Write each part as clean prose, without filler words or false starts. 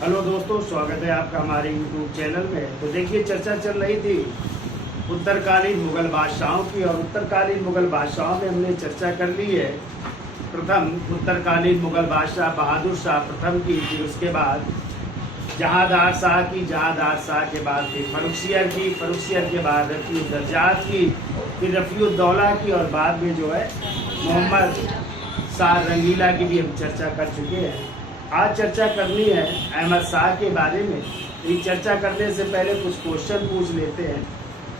Hello दोस्तों, स्वागत है आपका हमारे यूट्यूब चैनल में। तो देखिए, चर्चा चल रही थी उत्तरकालीन मुगल बादशाहों की, और उत्तरकालीन मुगल बादशाहों में हमने चर्चा कर ली है। प्रथम उत्तरकालीन मुगल बादशाह बहादुर शाह प्रथम की, फिर उसके बाद जहांदार शाह की, जहांदार शाह के बाद फिर फरुखसियर की, फरुखसियर के बाद रफ़ीउद्दर्जात की, फिर रफ़ीउद्दौला की, और बाद में जो है मोहम्मद शाह रंगीला की भी हम चर्चा कर चुके हैं। आज चर्चा करनी है अहमद शाह के बारे में। ये चर्चा करने से पहले कुछ क्वेश्चन पूछ लेते हैं,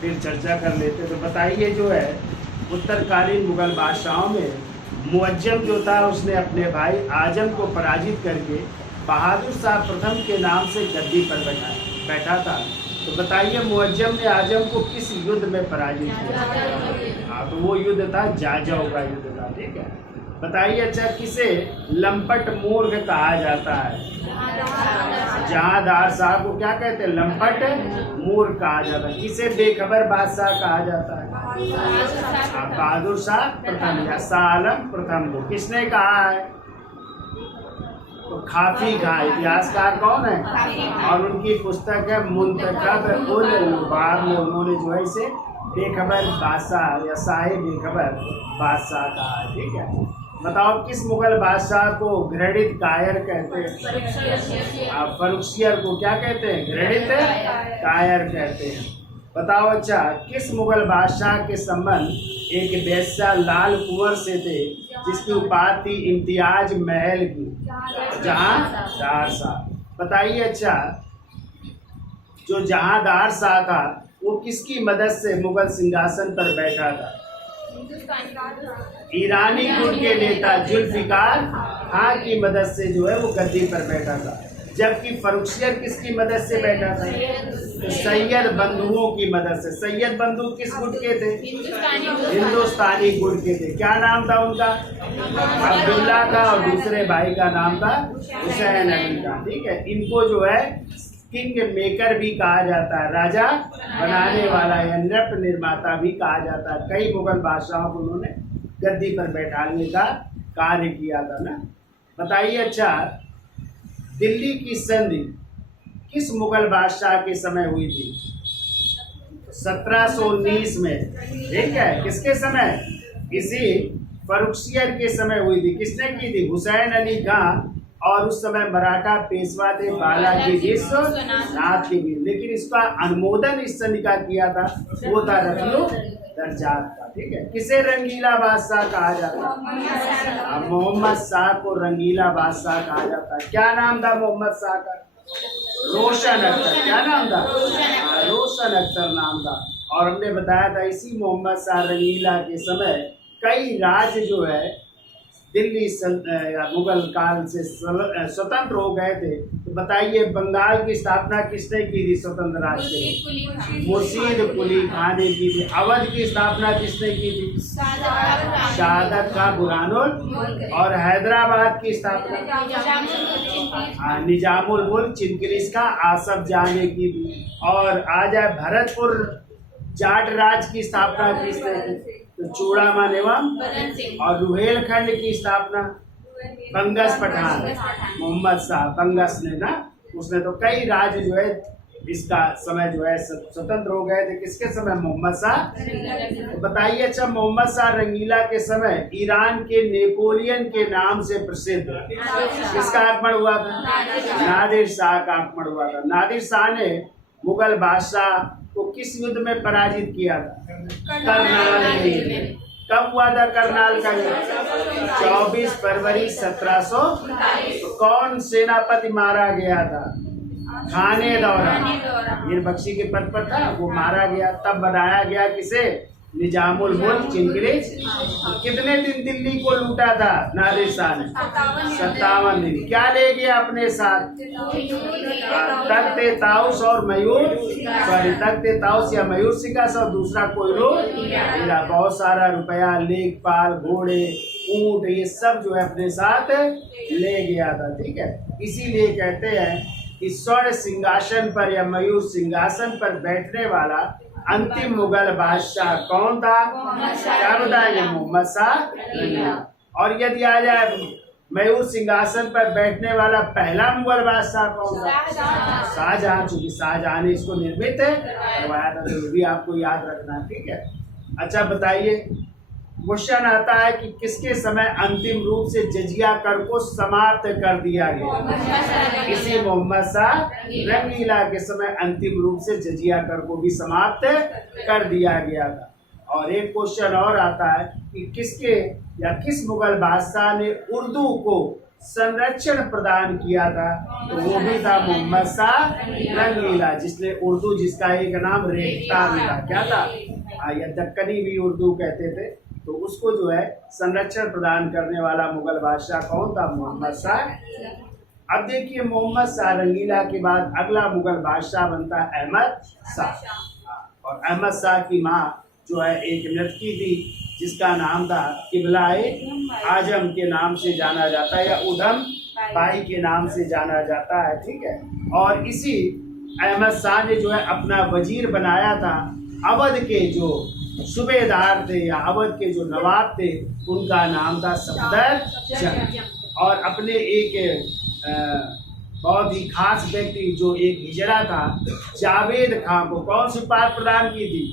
फिर चर्चा कर लेते हैं। तो बताइए, जो है उत्तरकालीन मुगल बादशाहों में मुअज्जम जो था, उसने अपने भाई आजम को पराजित करके बहादुर शाह प्रथम के नाम से गद्दी पर बैठा था। तो बताइए, मुअज्जम ने आजम को किस युद्ध में पराजित किया? हाँ, तो वो युद्ध था जाजौ का युद्ध था। ठीक है, बताइए। अच्छा, किसे लंपट मूर्ख कहा जाता है? जहांदार शाह को क्या कहते हैं? लंपट मूर्ख कहा जाता है। किसे बेखबर बादशाह कहा जाता है? बहादुर शाह प्रथम या शाह आलम प्रथम को। किसने कहा है? तो खाफी का इतिहासकार कौन है? और उनकी पुस्तक है मुंतखब उल लुबाब में उन्होंने जो है इसे बेखबर बादशाह या शाह बेखबर बादशाह कहा है। ठीक है, बताओ किस मुगल बादशाह को घृणित कायर कहते हैं? फरुखसियर को क्या कहते हैं? घृणित कायर कहते हैं। बताओ। अच्छा, किस मुगल बादशाह के संबंध एक वेश्या लाल कुंवर से थे, जिसकी उपाधि थी इम्तियाज महल की? जहांदार शाह। बताइए। अच्छा, जो जहांदार शाह था वो किसकी मदद से मुगल सिंहासन पर बैठा था? ईरानी गुट के नेता जुल्फिकार खां की मदद से जो है वो गद्दी पर बैठा था। जबकि फरुखसियर किसकी मदद से बैठा था? तो सैयद बंधुओं की मदद से। सैयद बंधु किस गुट के थे? हिंदुस्तानी गुट के थे। क्या नाम था उनका? अब्दुल्ला का, और दूसरे भाई का नाम था हुसैन अली का। ठीक है, इनको जो है किंग मेकर भी कहा जाता है, राजा बनाने वाला या नृप निर्माता भी कहा जाता है। कई मुगल बादशाहों को उन्होंने गद्दी पर बैठाने का कार्य किया था ना। बताइए। अच्छा, दिल्ली की संधि किस मुगल बादशाह के समय हुई थी? 1719 में। ठीक है, किसके समय? इसी फरुखसियर के समय हुई थी। किसने की थी? हुसैन अली खां, और उस समय मराठा पेशवा थे बालाजी विश्वनाथ के भी। लेकिन इसका अनुमोदन इस संधि का किया था, वो था रफ़ीउद्दर्जात का। ठीक है, किसे रंगीला बादशाह कहा जाता है? मोहम्मद शाह को रंगीला बादशाह कहा जाता है। क्या नाम था मोहम्मद शाह का? रोशन अख्तर। क्या नाम था? रोशन अख्तर नाम था। और हमने बताया था इसी मोहम्मद शाह रंगीला के समय कई राज्य जो है दिल्ली मुगल काल से स्वतंत्र हो गए थे। तो बताइए, बंगाल की स्थापना किसने की थी? स्वतंत्र राज्य के मुर्शीद कुली खान ने की थी। अवध की स्थापना किसने की थी? शहादत खां बुरहानुल। और हैदराबाद की स्थापना निजामुल मुल्क चिनकिरिस का आसफ जाह ने की थी। और आ जाए भरतपुर जाट राज की स्थापना किसने की? तो चूड़ामन एवं और रुहेलखंड की स्थापना बंगस पठान, मोहम्मद शाह बंगस ने ना, उसने। तो कई राज्य जो है इसका समय जो है स्वतंत्र हो गए थे। किसके समय? मोहम्मद शाह। तो बताइए। अच्छा, मोहम्मद शाह रंगीला के समय ईरान के नेपोलियन के नाम से प्रसिद्ध किसका आक्रमण हुआ था? नादिर शाह का आक्रमण हुआ था। नादिर शाह ने मुगल बादशाह को किस युद्ध में पराजित किया था? करनाल के युद्ध में। कब हुआ था करनाल का युद्ध? 24 फरवरी 1700। तो कौन सेनापति मारा गया था? खाने दौरा मीरबख्शी के पद पर था, वो मारा गया। तब बनाया गया किसे? निजामुल मुल्क चिनकिरिस। कितने दिन दिल्ली को लूटा था नादिर शाह ने? 57 दिन। क्या ले गया अपने साथ? तख्त ताउस और मयूर, सॉरी तख्त ताउस या मयूर शिकस्त, और दूसरा कोहिनूर हीरा। बहुत सारा रुपया, लेखपाल, घोड़े, ऊंट, ये सब जो है अपने साथ ले गया था। ठीक है, इसीलिए कहते हैं कि स्वर्ण सिंहासन पर या मयूर सिंहासन पर बैठने वाला अंतिम मुगल बादशाह कौन था? क्या बताएंगे? मोहम्मद शाह। और यदि आ जाए मयूर सिंहासन पर बैठने वाला पहला मुगल बादशाह कौन था? शाहजहां। चूंकि शाहजहां ने इसको निर्मित करवाया था, तो ये भी आपको याद रखना, ठीक है। अच्छा बताइए, क्वेश्चन आता है कि किसके समय अंतिम रूप से जजिया कर को समाप्त कर दिया गया? इसी मोहम्मद शाह रंगीला के समय अंतिम रूप से जजिया कर को भी समाप्त कर दिया गया था। और एक क्वेश्चन और आता है कि किसके या किस मुगल बादशाह ने उर्दू को संरक्षण प्रदान किया था? तो वो भी था मोहम्मद शाह रंगीला, जिसने उर्दू, जिसका एक नाम रेख्ता भी था, क्या था? या दक्कनी भी उर्दू कहते थे। तो उसको जो है संरक्षण प्रदान करने वाला मुगल बादशाह कौन था? मोहम्मद शाह। अब देखिए, मोहम्मद शाह रंगीला के बाद अगला मुगल बादशाह बनता है अहमद शाह। और अहमद शाह की माँ जो है एक नर्तकी थी, जिसका नाम था किबलाए आजम के नाम से जाना जाता है, या उधम बाई के नाम से जाना जाता है, ठीक है। और इसी अहमद शाह ने जो है अपना वजीर बनाया था अवध के जो सूबेदार थे या अवध के जो नवाब थे, उनका नाम था सफदर जंग। और अपने एक बहुत ही खास व्यक्ति जो एक हिजड़ा था, जावेद खान को कौन सी उपाधि प्रदान की थी?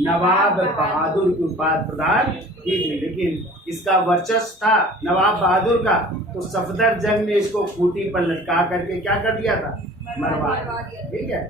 नवाब बहादुर की उपाधि प्रदान की थी। लेकिन इसका वर्चस्व था नवाब बहादुर का, तो सफदर जंग ने इसको खूंटी पर लटका करके क्या कर दिया था? मरवा दिया, ठीक है।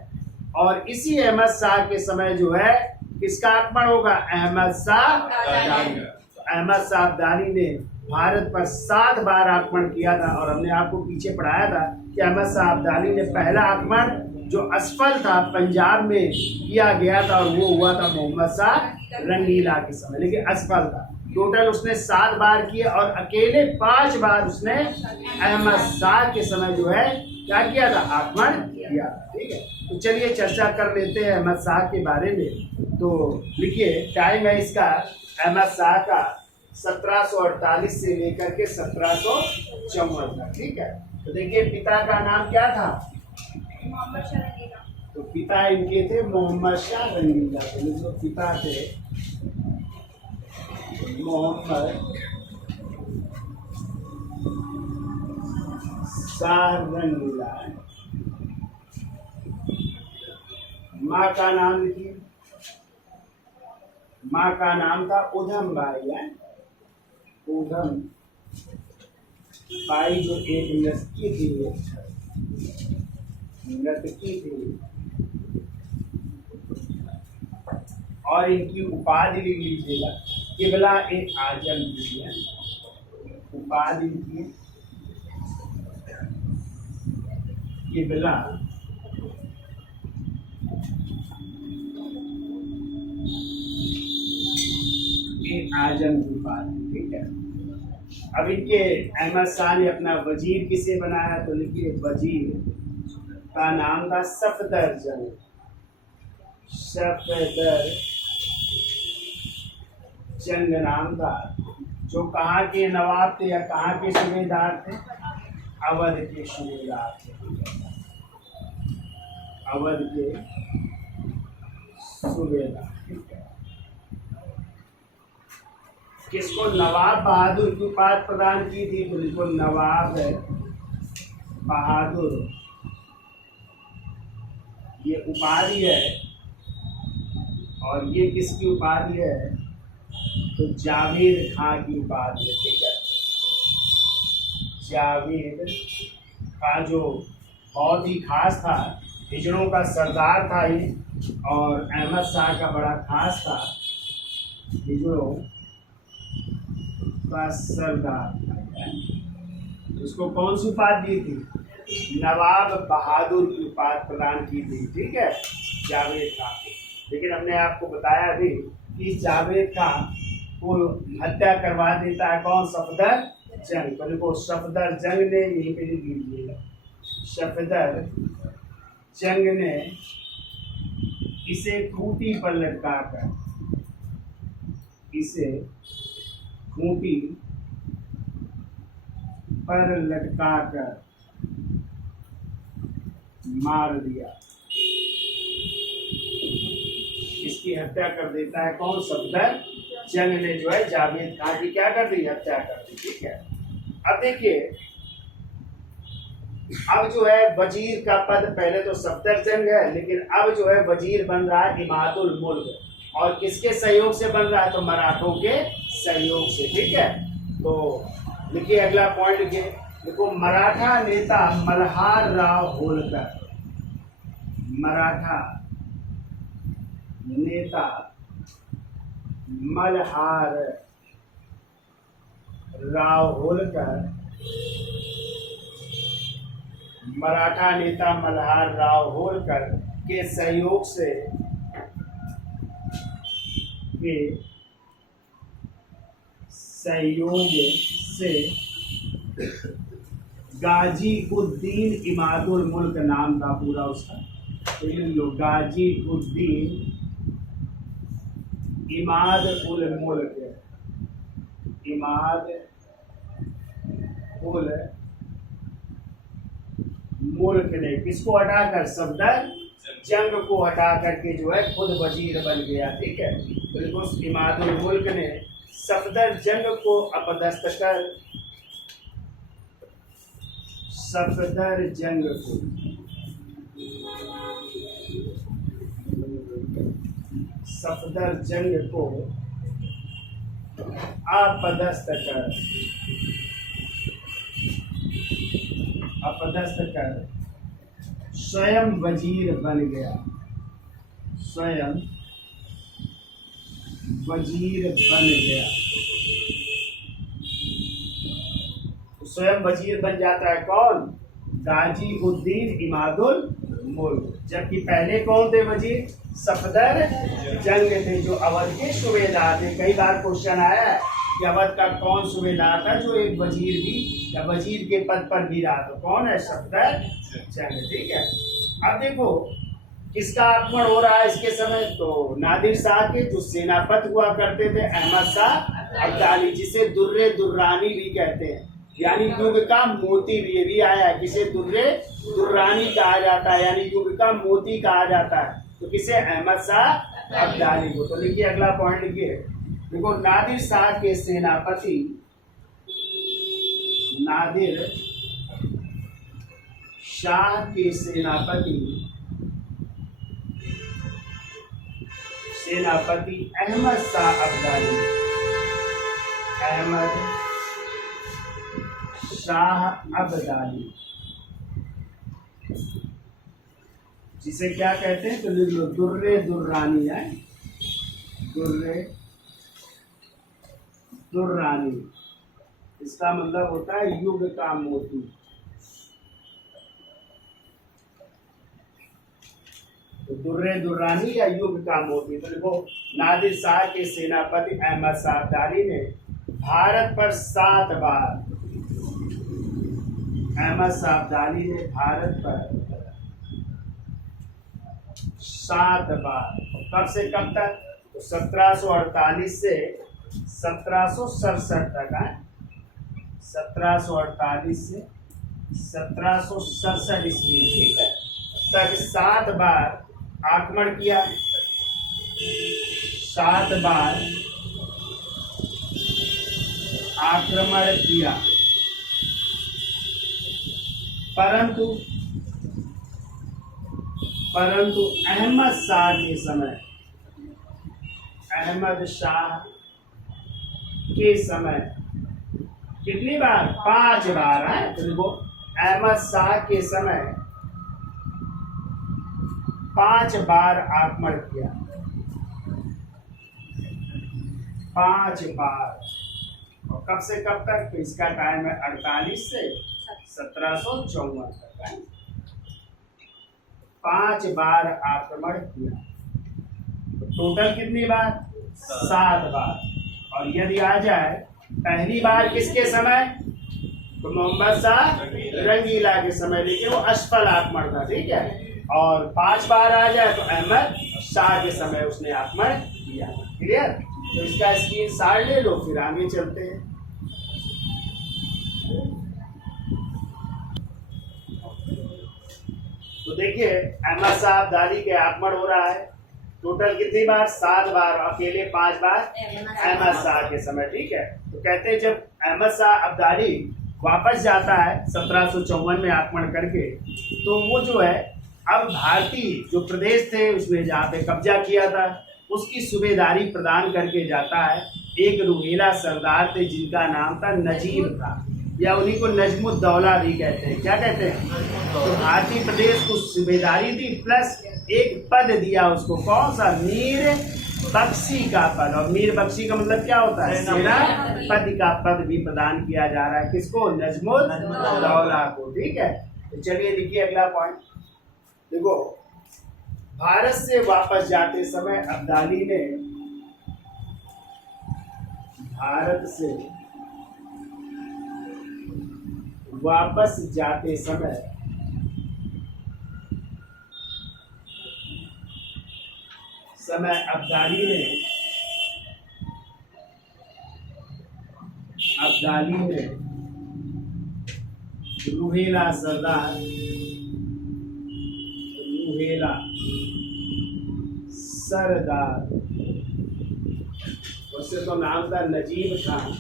और इसी अहमद शाह के समय जो है किसका आक्रमण होगा? अहमद शाह अब्दाली। अहमद शाह अब्दाली ने भारत पर 7 बार आक्रमण किया था। और हमने आपको पीछे पढ़ाया था कि अहमद शाह अब्दाली ने पहला आक्रमण जो असफल था पंजाब में किया गया था, और वो हुआ था मोहम्मद शाह रंगीला के समय, लेकिन असफल था। टोटल उसने 7 बार किए और अकेले 5 बार उसने अहमद शाह के समय जो है क्या किया था? आक्रमण किया, ठीक है। तो चलिए चर्चा कर लेते हैं अहमद शाह के बारे में। तो लिखिए, टाइम है इसका अहमद शाह का 1748 से लेकर के 1754 तक, ठीक है। तो देखिए, पिता का नाम क्या था? मोहम्मद शाह रंगीला। तो पिता इनके थे मोहम्मद शाह रंगीला। तो पिता थे मोहम्मद शाह रंगीला। माँ का नाम लिखिए, माँ का नाम था उधम बाई। उधम बाई जो एक नर्तकी थी, और इनकी उपाधि लिख लीजिएगा, किबला ए आजम की है उपाधि की, किबला ए आजम की उपाधि, ठीक है। अब इनके अहमद शाह ने अपना वजीर किसे बनाया? तो लिखिए, वजीर का नाम था सफदर जंग। सफदर जंग नाम था, जो कहाँ के नवाब थे या कहाँ के सूबेदार थे? अवध के सूबेदार थे, अवध के सूबेदार, ठीक है। किसको नवाब बहादुर की उपाधि प्रदान की थी? तो लिखो, नवाब बहादुर ये उपाधि है। और ये किसकी उपाधि है? तो जावेद खान की उपाधि है, ठीक है। जावेद खान जो बहुत ही खास था, हिजड़ों का सरदार था ये, और अहमद शाह का बड़ा खास था, हिजड़ों का सरदार था। उसको कौन सी उपाधि दी थी? नवाब बहादुर की उपाधि प्रदान की थी, ठीक है, जावेद खान को। लेकिन हमने आपको बताया अभी कि जावेद खान को हत्या करवा देता है कौन? सफदर जंग। पहले को सफदर जंग ने, यहीं पे लिख लीजिएगा, सफदर जंग ने इसे खूंटी पर लटका कर, इसे खूंटी पर लटका कर मार दिया। इसकी हत्या कर देता है कौन? सफदर जंग ने जो है जावेद खान की क्या कर दी? हत्या कर दी, ठीक है। अब देखिए, अब जो है वजीर का पद पहले तो सफदरजंग है, लेकिन अब जो है वजीर बन रहा है इमादुल मुल्क। और किसके सहयोग से बन रहा है? तो मराठों के सहयोग से। ठीक है, तो लिखिए अगला पॉइंट लिखिए। देखो, मराठा नेता मल्हार राव होलकर, मराठा नेता मल्हार राव होलकर, मराठा नेता मल्हार राव होलकर के सहयोग से गाजी उद्दीन इमादुल मुल्क नाम था पूरा उसका, तो लिख लो गाजी उद्दीन इमाद उल मुल्क, इमाद उल मुल्क ने किसको हटाकर? सफदर जंग को हटा करके जो है खुद वजीर बन गया। ठीक है, तो उस इमादुल मुल्क ने सफदर जंग को अपदस्थ कर, सफदर जंग को सफदर जंग को अपदस्थ कर स्वयं वजीर बन गया, स्वयं वजीर बन गया। तो स्वयं वजीर बन जाता है कौन? गाजी उद्दीन इमादुल मुल्क। जबकि पहले कौन थे वजीर? सफदर जंग थे, जो अवध के सूबेदार थे। कई बार क्वेश्चन आया है कि अवध का कौन सूबेदार था जो एक वजीर भी या वजीर के पद पर भी रहा? तो कौन है? सफदर जंग। ठीक है, अब देखो किसका आक्रमण हो रहा है इसके समय? तो नादिर शाह के जो सेनापति हुआ करते थे अहमद शाह अब्दाली, जिसे दुर्रे दुर्रानी भी कहते हैं, यानी युग का मोती भी, ये भी आया है। किसे दुर्रे दुर्रानी कहा जाता है, यानी युग का मोती कहा जाता है। तो किसे? अहमद शाह अब्दाली को। तो लिखिए अगला पॉइंट लिखिए। देखो, नादिर शाह के सेनापति, नादिर शाह के सेनापति अहमद शाह अब्दाली, अहमद शाह अब्दाली, जिसे क्या कहते हैं? तो लिख लो दुर्रे दुर्रानी है, दुर्रे दुर्रानी। इसका मतलब होता है युग का मोती। तो दुर्रे दुर्रानी या युग का मोती। तो देखो, नादिर शाह के सेनापति अहमद शाह अब्दाली ने भारत पर 7 बार, अहमद शाह अब्दाली ने भारत पर 7 बार, कब से कब तक? तो 1748 से 1767 तक है, 1748 से 1767 ईस्वी, ठीक है, तक 7 बार आक्रमण किया, 7 बार आक्रमण किया, परंतु अहमद शाह के समय, अहमद शाह के समय कितनी बार? 5 बार है। तो देखो, अहमद शाह के समय 5 बार आक्रमण किया, 5 बार। और कब से कब तक? तो इसका टाइम है 48 से 1754 तक है। 5 बार आक्रमण किया, तो टोटल कितनी बार? 7 बार। और यदि आ जाए पहली बार किसके समय? तो मोहम्मद शाह रंगीला के समय, लेकिन वो असफल आक्रमण था, ठीक है। और 5 बार आ जाए तो अहमद शाह के समय उसने आक्रमण किया। क्लियर? तो इसका स्क्रीनशॉट ले लो, फिर आगे चलते हैं। तो देखिए, अहमद शाह अब्दाली के आक्रमण हो रहा है, टोटल कितनी बार? 7 बार, अकेले 5 बार अहमद शाह के समय, ठीक है। तो कहते हैं जब अहमद शाह अब्दाली वापस जाता है 1754 में आक्रमण करके। तो वो जो है अब भारतीय जो प्रदेश थे उसमें जहाँ पे कब्जा किया था उसकी सूबेदारी प्रदान करके जाता है। एक रुहेला सरदार थे जिनका नाम था नजीब था, या उन्हीं को नजमुद्दौला भी कहते हैं। क्या कहते हैं? तो भारतीय प्रदेश को सूबेदारी दी प्लस एक पद दिया उसको, कौन सा? मीर बख्शी का पद। और मीर बख्शी का मतलब क्या होता है? सेनापति का पद भी प्रदान किया जा रहा है। किसको? नजमुद्दौला को। ठीक है, तो चलिए लिखिए अगला पॉइंट। देखो, भारत से वापस जाते समय अब्दाली ने भारत से वापस जाते समय अब्दाली ने रुहेला सरदार उससे तो नाम था नजीब खान,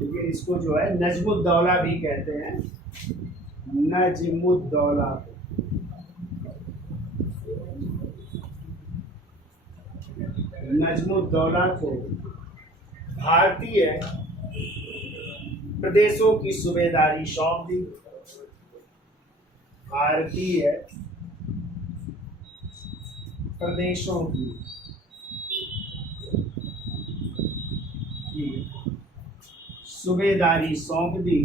लेकिन इसको जो है नजमुद्दौला भी कहते हैं, नजमुद्दौला। नजमुद्दौला को भारतीय प्रदेशों की सूबेदारी सौंप दी। भारतीय प्रदेशों की सूबेदारी सौंप दी।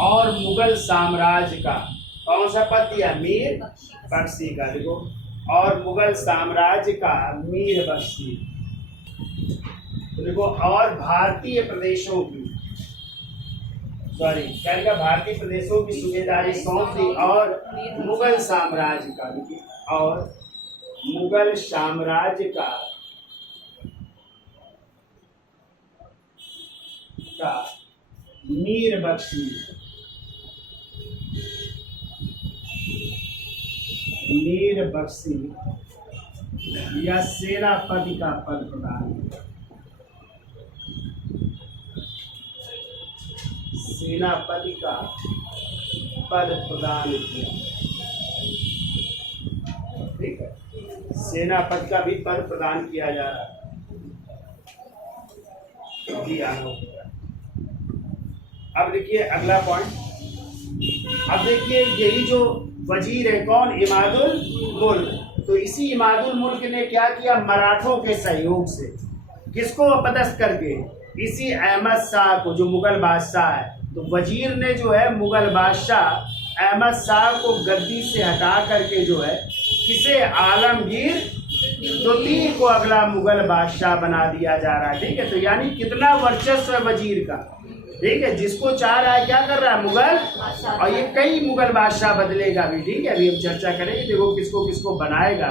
और मुगल साम्राज्य का कौन सा पद दिया? मीर बख्शी का। देखो, और मुगल साम्राज्य का मीर बख्शी। तो देखो, और भारतीय प्रदेशों की भारतीय प्रदेशों की सूबेदारी सौंप दी और मुगल साम्राज्य का, और मुगल साम्राज्य का मीर बख्शी या सेनापति का पद प्रदान किया। सेनापति का पद प्रदान किया। ठीक है, सेनापति का भी पद प्रदान किया जा रहा है। अब देखिए अगला पॉइंट। अब देखिए, यही जो वजीर है कौन? इमादुल मुल्क। तो इसी इमादुल मुल्क ने क्या किया? मराठों के सहयोग से किसको अपदस्थ करके? इसी अहमद शाह को, जो मुगल बादशाह है। तो वजीर ने जो है मुगल बादशाह अहमद शाह को गद्दी से हटा करके जो है किसे? आलमगीर द्वितीय को अगला मुगल बादशाह बना दिया जा रहा है। ठीक है, तो यानी कितना वर्चस्व है वजीर का। ठीक है, जिसको चाह रहा है क्या कर रहा है? मुगल। और ये कई मुगल बादशाह बदलेगा भी। ठीक है, अभी हम चर्चा करेंगे, देखो किसको किसको बनाएगा।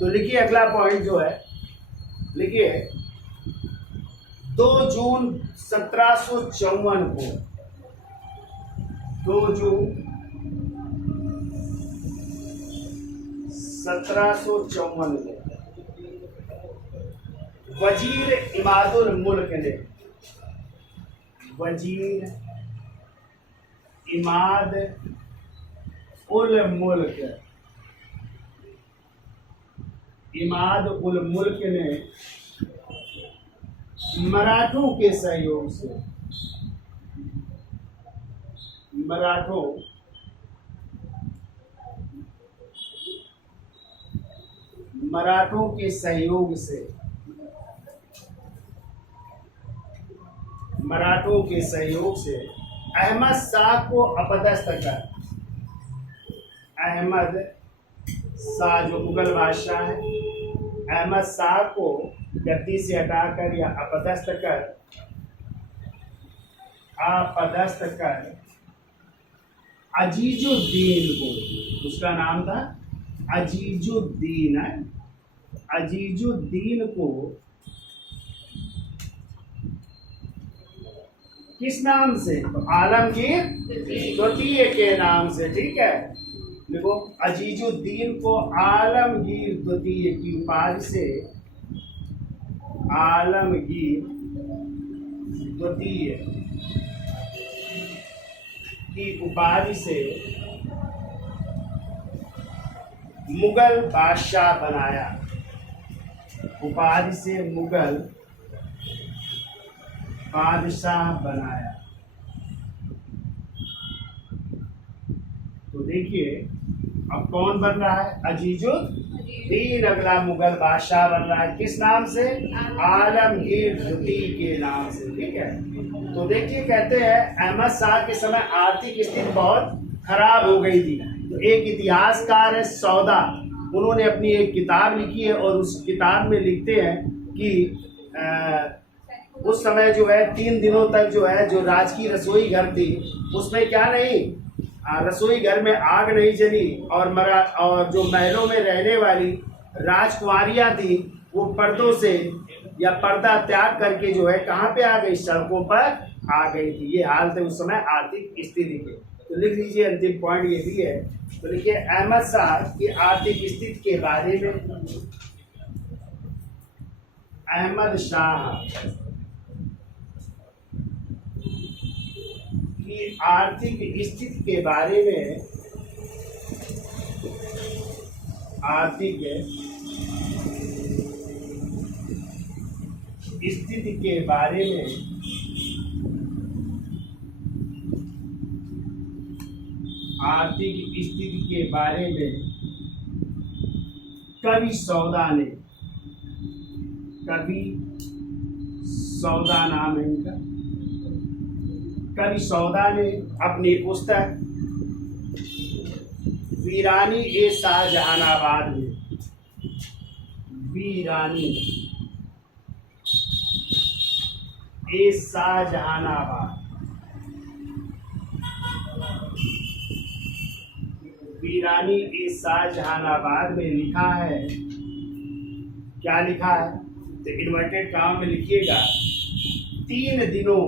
तो लिखिए अगला पॉइंट जो है, लिखिए 2 जून 1754 को 2 जून 1754 को वजीर इमादुल मुल्क ने, वजीर इमाद उल मुल्क ने मराठों के सहयोग से, मराठों के सहयोग से अहमद शाह को अपदस्थ कर, अहमद शाह जो मुगल बादशाह है, अहमद शाह को गद्दी से हटाकर या अपदस्थ कर अजीजुद्दीन को, उसका नाम था अजीजुद्दीन है, अजीजुद्दीन को किस नाम से? तो आलमगीर द्वितीय के नाम से। ठीक है, देखो अजीजुद्दीन को आलमगीर द्वितीय की उपाधि से, आलमगीर द्वितीय की उपाधि से मुगल बादशाह बनाया, उपाधि से मुगल बादशाह बनाया। तो देखिए अब कौन बन रहा है? अजीजुद्दीन अगला मुगल बादशाह बन रहा है। किस नाम से? आलमगीर द्वितीय के नाम से। ठीक है, तो देखिए कहते हैं अहमद शाह के समय आर्थिक स्थिति बहुत खराब हो गई थी। तो एक इतिहासकार है सौदा, उन्होंने अपनी एक किताब लिखी है और उस किताब में लिखते हैं कि उस समय जो है 3 दिनों तक जो है जो राजकीय रसोई घर थी उसमें क्या नहीं, रसोई घर में आग नहीं जली और जो महलों में रहने वाली राजकुमारियां थी वो पर्दों से या पर्दा त्याग करके जो है कहाँ पे आ गई? सड़कों पर आ गई थी। ये हाल थे उस समय आर्थिक स्थिति के। तो लिख लीजिए, अंतिम पॉइंट ये भी है। तो लिखिए अहमद शाह की आर्थिक स्थिति के बारे में, अहमद शाह की आर्थिक स्थिति के बारे में, आर्थिक स्थिति के बारे में आर्थिक स्थिति के बारे में कवि सौदा ने, कवि सौदा नाम है इनका, कवि सौदा ने अपनी पुस्तक वीरानी ए शाहजहानाबाद में, वीरानी ए शाहजहानाबाद, वीरानी ए शाहजहानाबाद में लिखा है, क्या लिखा है? तो इन्वर्टेड काम में लिखिएगा, 3 दिनों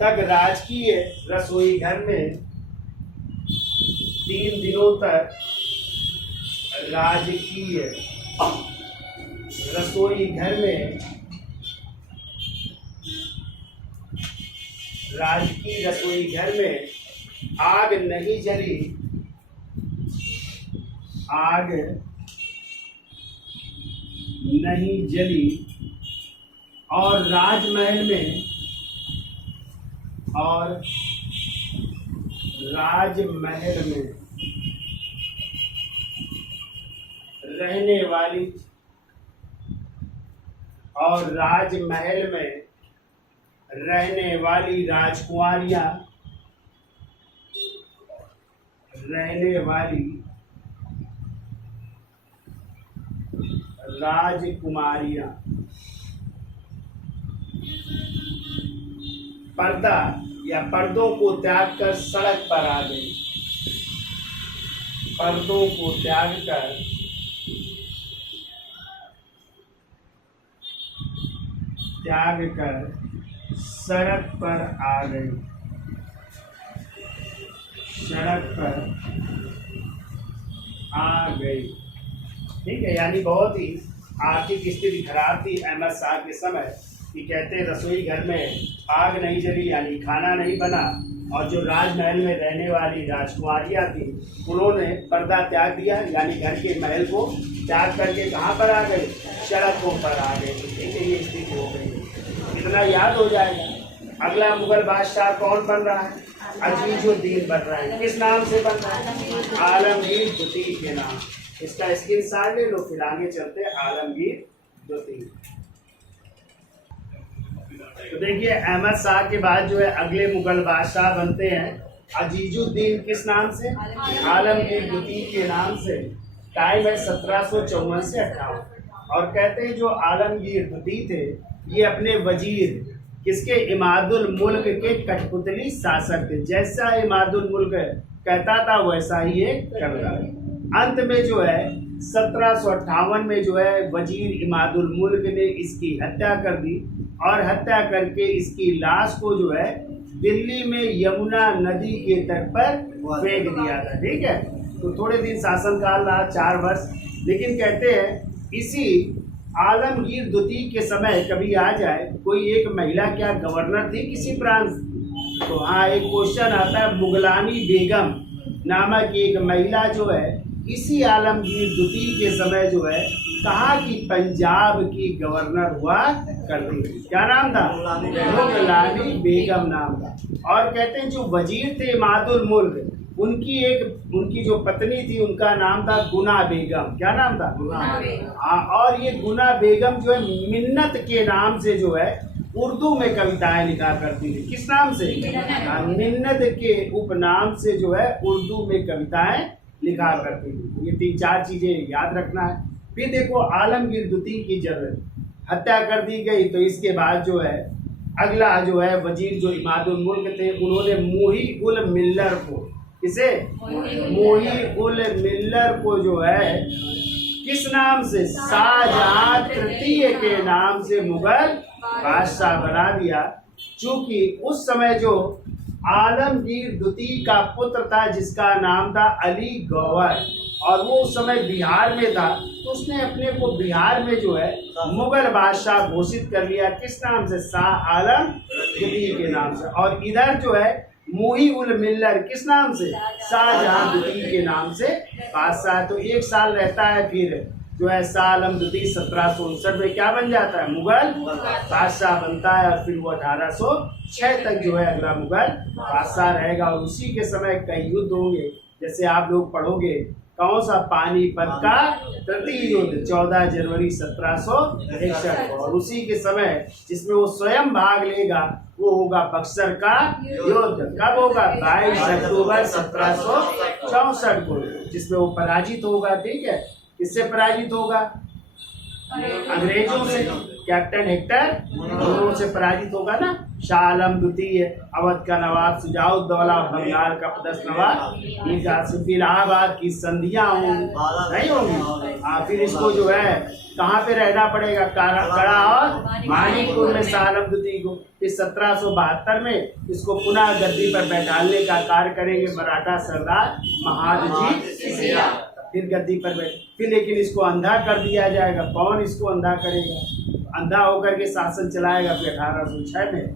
तक राजकीय रसोई घर में, 3 दिनों तक राजकीय रसोई घर में, राजकीय रसोई घर में आग नहीं जली, आग नहीं जली और राजमहल में, और राजमहल में रहने वाली, और राजमहल में रहने वाली राजकुमारियां, रहने वाली राजकुमारियां पर्दा या पर्दों को त्याग कर सड़क पर आ गई, पर्दों को त्याग कर सड़क पर आ गई, सड़क पर आ गई। ठीक है, यानी बहुत ही आर्थिक स्थिति खराब थी अहमद शाह के समय कि कहते रसोई घर में आग नहीं जली, यानी खाना नहीं बना, और जो राजमहल में रहने वाली राजकुमारियां थी उन्होंने पर्दा त्याग दिया, यानी घर के महल को त्याग करके कहाँ पर आ गए? सड़कों पर आ गए। ठीक है, ये स्थिति हो गई। इतना याद हो जाएगा। अगला मुगल बादशाह कौन बन रहा है? अजीजुद्दीन बन रहा है। किस नाम से बन रहा है? आलमगीर द्वितीय के नाम। इसका स्क्रीनशॉट ले लो, फिर आगे चलते हैं आलमगीर द्वितीय। तो देखिए अहमद शाह के बाद जो है अगले मुगल बादशाह बनते हैं अजीजुद्दीन। किस नाम से? आलमगीर द्वितीय के नाम से। टाइम है 1754 से 58। और कहते हैं जो आलमगीर द्वितीय थे ये अपने वजीर किसके? इमादुल मुल्क के कठपुतली शासक थे। जैसा इमादुल मुल्क कहता था वैसा ही ये करता था। अंत में जो है 1758 में जो है वजीर इमादुल मुल्क ने इसकी हत्या कर दी और हत्या करके इसकी लाश को जो है दिल्ली में यमुना नदी के तट पर फेंक दिया था। ठीक है, तो थोड़े दिन शासनकाल रहा, 4 वर्ष। लेकिन कहते हैं इसी आलमगीर द्वितीय के समय कभी आ जाए कोई एक महिला क्या गवर्नर थी किसी प्रांत, तो हाँ एक क्वेश्चन आता है, मुगलानी बेगम नामक एक महिला जो है इसी आलमगीर द्वितीय के समय जो है कहाँ की पंजाब की गवर्नर हुआ करती थी। क्या नाम था? मुगलानी बेगम नाम था। और कहते हैं जो वजीर थे इमादुल मुल्क, उनकी जो पत्नी थी उनका नाम था गुना बेगम। क्या नाम था? हाँ, और ये गुना बेगम जो है मिन्नत के नाम से जो है उर्दू में कविताएं लिखा करती थी। किस नाम से? मिन्नत के उपनाम से जो है उर्दू में कविताएं लिखा करती थी। ये 3-4 चीजें याद रखना है। फिर देखो आलमगीर द्वितीय की जब हत्या कर दी गई तो इसके बाद जो है अगला जो है वजीर जो इमादुल मुल्क थे उन्होंने मोही उल मिल्लर को, किसे? मोही उल मिल्लर को जो है किस नाम से? शाहजहां तृतीय के नाम से मुगल बादशाह बना दिया। चूंकि उस समय जो आलमगीर द्वितीय का पुत्र था जिसका नाम था अली गौहर और वो उस समय बिहार में था, तो उसने अपने को बिहार में जो है मुगल बादशाह घोषित कर लिया। किस नाम से? शाह आलम द्वितीय के नाम से। और इधर जो है मोही उल मिल्लर किस नाम से? शाहजहां द्वितीय के नाम से बादशाह। तो 1 साल रहता है, फिर जो है शाह आलम द्वितीय 1759 में क्या बन जाता है? मुगल बादशाह बनता है। और फिर वो 1806 तक जो है अगला मुगल बादशाह रहेगा। और उसी के समय कई युद्ध होंगे, जैसे आप लोग पढ़ोगे कौन सा? पानीपत का तृतीय युद्ध 14 जनवरी 1761। और उसी के समय जिसमें वो स्वयं भाग लेगा वो होगा बक्सर का युद्ध। कब होगा? 22 अक्टूबर 1764 को, जिसमें वो पराजित होगा। ठीक है, किससे पराजित होगा? अंग्रेजों से। कैप्टन हेक्टर दोनों से पराजित होगा ना। शाह आलम द्वितीय, अवध का नवाब शुजाउद्दौला, बंगाल का प्रदेश नवाब, इलाहाबाद की संधियां नहीं होंगी। फिर इसको जो है कहाँ पे रहना पड़ेगा? कड़ा और मानिकपुर में शाह आलम द्वितीय को। फिर 1772 में इसको पुनः गद्दी पर बैठाने का कार्य करेंगे मराठा सरदार महादजी सिंह। फिर गद्दी पर बैठ, फिर लेकिन इसको अंधा कर दिया जाएगा। कौन इसको अंधा करेगा? अंधा होकर के शासन चलाएगा। फिर 1806 में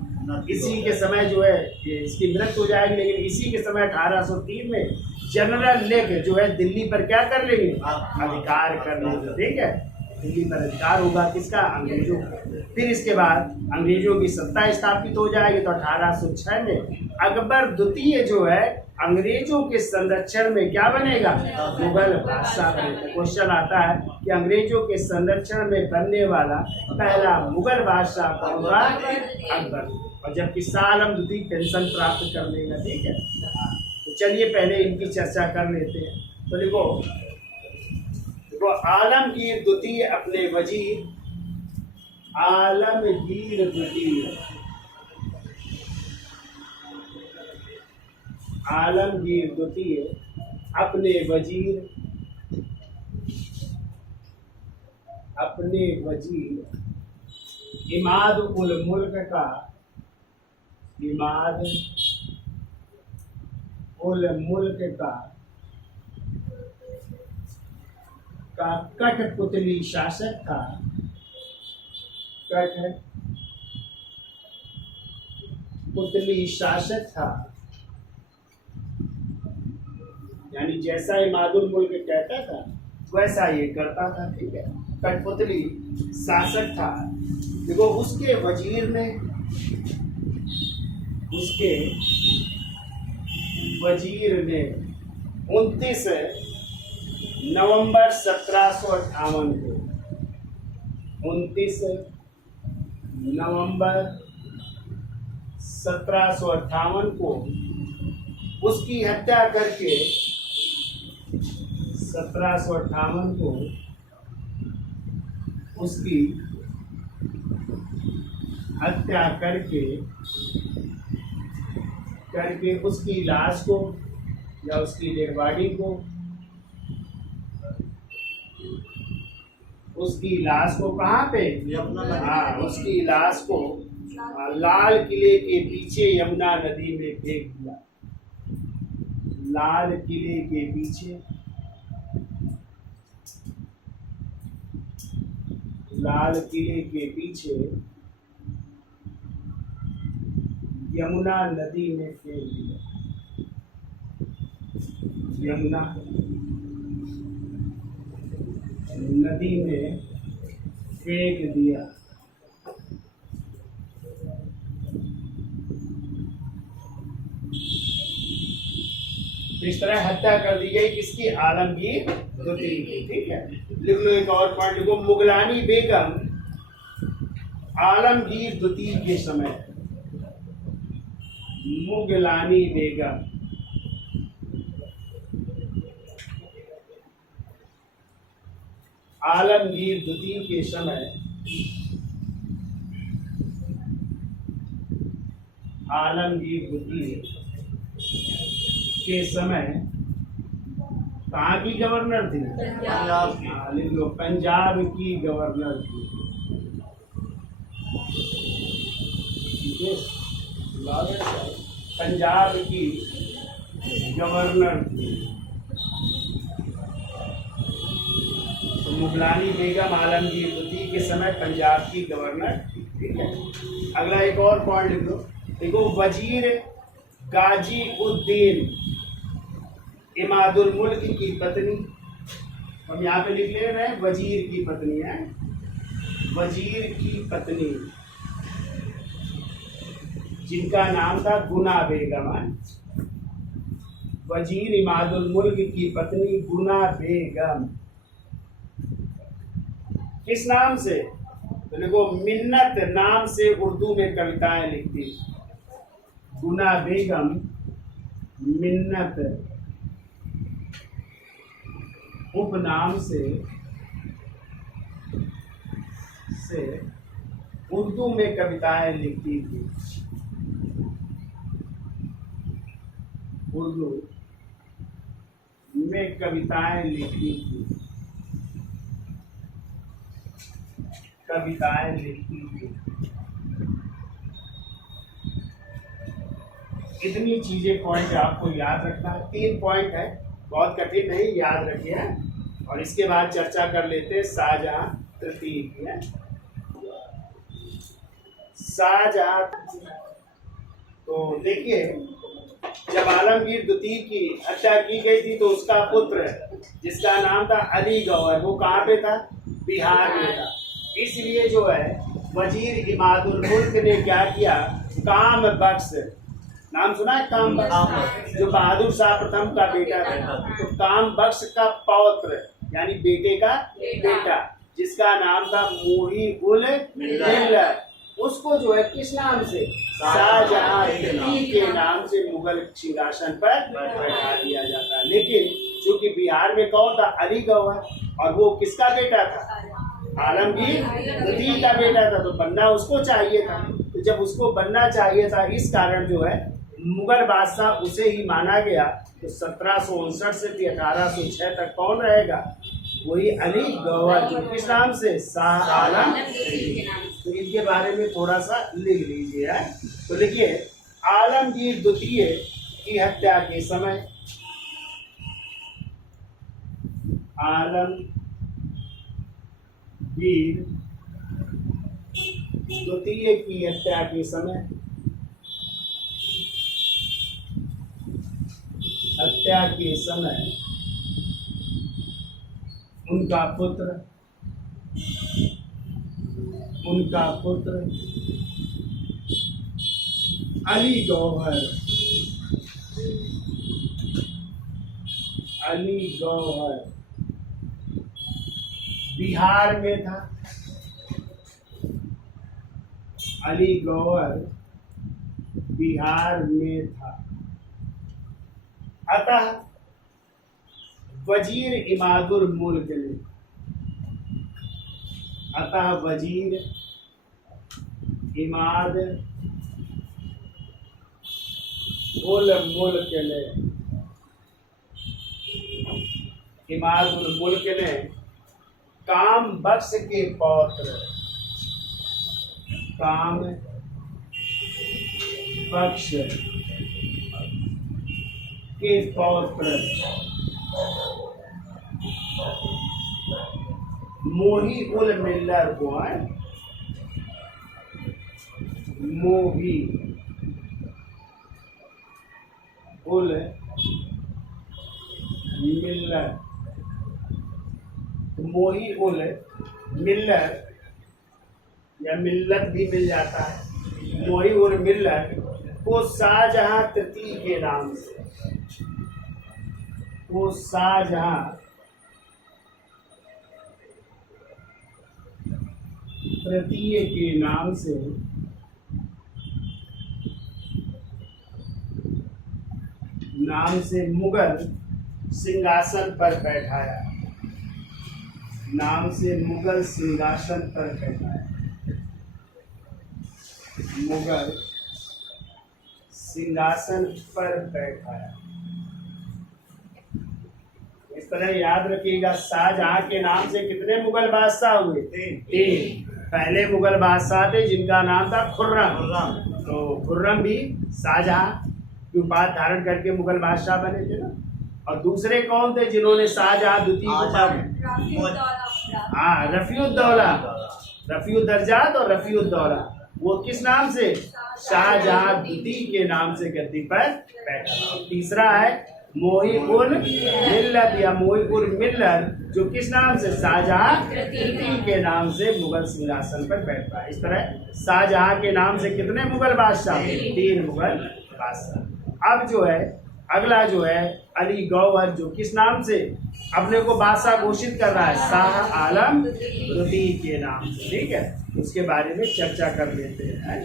इसी के समय जो है इसकी मृत्यु हो जाएगी। लेकिन इसी के समय 1803 में जनरल लेक जो है दिल्ली पर क्या कर लेंगे? अधिकार कर लेंगे। ठीक है, दिल्ली पर अधिकार होगा किसका? अंग्रेजों का। फिर इसके बाद अंग्रेजों की सत्ता स्थापित हो जाएगी। तो 1806 में अकबर द्वितीय जो है अंग्रेजों के संरक्षण में क्या बनेगा? मुगल बादशाह बनेगा। क्वेश्चन आता है कि अंग्रेजों के संरक्षण में बनने वाला पहला मुगल बादशाह कौन होगा? अकबर। और जबकि शाह आलम द्वितीय पेंशन प्राप्त कर लेगा। ठीक है, तो चलिए पहले इनकी चर्चा कर लेते हैं। तो देखो आलमगीर द्वितीय अपने वजीर आलमगीर द्वितीय अपने वजीर इमाद उल मुल्क का कठपुतली शासक था। कठपुतली शासक था, यानी जैसा इमादुल मुल्क कहता था वैसा ये करता था। ठीक है, कठपुतली शासक था। देखो उसके वजीर ने 29 नवंबर 1758 को 29 नवंबर 1758 को उसकी हत्या करके 1758 को उसकी हत्या करके उसकी लाश को या उसकी डेड बॉडी को उसकी लाश को कहाँ पे? यमुना नदी हाँ, उसकी लाश को लाल किले के पीछे यमुना नदी में फेंक दिया। लाल किले के पीछे, लाल किले के पीछे यमुना नदी में फेंक दिया। यमुना नदी में फेंक दिया। इस तरह हत्या कर दी गई किसकी? आलमगीर द्वितीय की। ठीक है, लिख लो एक और पॉइंट लिखो, मुगलानी बेगम आलमगीर द्वितीय के समय, मुगलानी बेगम आलमगीर द्वितीय के समय, आलमगीर द्वितीय के समय कहाँ की गवर्नर थी? पंजाब की। हाँ, लिख लो, पंजाब की गवर्नर थी। ठीक है, पंजाब की गवर्नर थी। तो मुगलानी बेगम आलमगीर द्वितीय के समय पंजाब की गवर्नर थी। ठीक है, अगला एक और पॉइंट लिख लो, देखो, वजीर गाजी उद्दीन इमादुल मुल्क की पत्नी, हम यहाँ पे लिख ले रहे हैं वजीर की पत्नी है, वजीर की पत्नी जिनका नाम था गुना बेगम है। वजीर इमादुल मुल्क की पत्नी गुना बेगम किस नाम से? तो देखो, मिन्नत नाम से उर्दू में कविताएं लिखती। गुना बेगम मिन्नत उपनाम से उर्दू में कविताएं लिखती थी। उर्दू में कविताएं लिखती थी, कविताएं लिखती थी। इतनी चीजें पॉइंट आपको याद रखना है। 3 पॉइंट है, बहुत कठिन नहीं, याद रखिए। और इसके बाद चर्चा कर लेते हैं शाहजहां तृतीय की है। शाहजहां, तो देखिए, जब आलमगीर द्वितीय की हत्या की गई थी तो उसका पुत्र जिसका नाम था अली गौहर, वो कहाँ पे था? बिहार में था। इसलिए जो है वजीर इमादुल मुल्क ने क्या किया, काम बख्श, नाम सुना है काम बख्श, जो बहादुर शाह प्रथम का बेटा था, तो काम बख्श का पौत्र यानी बेटे का बेटा जिसका नाम था मुहीउल मिल्लत, उसको जो है किस नाम से? शाहजहां तृतीय के नाम से मुगल सिंहासन पर बैठा दिया जाता है। लेकिन चूंकि बिहार में कौन था? अली गौहर, और वो किसका बेटा था? आलमगीर द्वितीय का बेटा था, तो बनना उसको चाहिए था। तो जब उसको बनना चाहिए था, इस कारण जो है मुगल बादशाह उसे ही माना गया। तो 1759 से 1806 तक कौन रहेगा? वही अली गौहर, जो किस नाम से? शाह आलम। तो इनके बारे में थोड़ा सा लिख लीजिए। तो लिखिए, आलमगीर द्वितीय की हत्या के समय, आलमगीर द्वितीय की हत्या के समय, हत्या के समय उनका पुत्र अली गौहर बिहार में था। अली गौहर बिहार में था। अतः वजीर इमादुल मुल्क ने, अतः वजीर इमाद उल मुल्क ने, इमादुल मुल्क ने काम बख्श के पौत्र, काम बख्श के पौत्र मोही उल मिल्लर को है, मोही उल मिल्लर, मोही उल मिल्लर या मिल्लत भी मिल जाता है, मोही उल मिल्लर को शाहजहां तृतीय के नाम से, वो शाहजहां तृतीय के नाम से मुगल सिंहासन पर बैठाया, नाम से मुगल सिंहासन पर बैठाया, मुगल सिंहासन पर बैठाया। इस तरह याद रखिएगा, शाहजहां के नाम से कितने मुगल बादशाह हुए? तीन। पहले मुगल बादशाह थे जिनका नाम था खुर्रम, तो खुर्रम भी शाहजहां की उपाधि धारण करके मुगल बादशाह बने थे ना। और दूसरे कौन थे जिन्होंने शाहजहां द्वितीय रफीउद्दौला, रफीउद्दर्जात और रफीउद्दौला, वो किस नाम से? शाहजहां द्वितीय के नाम से गद्दी पर बैठा। तीसरा है मोही उल मिल्लत या मोही उल मिल्लर, जो किस नाम से? शाहजहां तृतीय के नाम से मुगल सिंहासन पर बैठा। इस तरह शाहजहां के नाम से कितने मुगल बादशाह? तीन मुगल बादशाह। अब जो है अगला जो है अली गौहर, जो किस नाम से अपने को बादशाह घोषित कर रहा है? शाह आलम द्वितीय के नाम से। ठीक है, उसके बारे में चर्चा कर लेते हैं।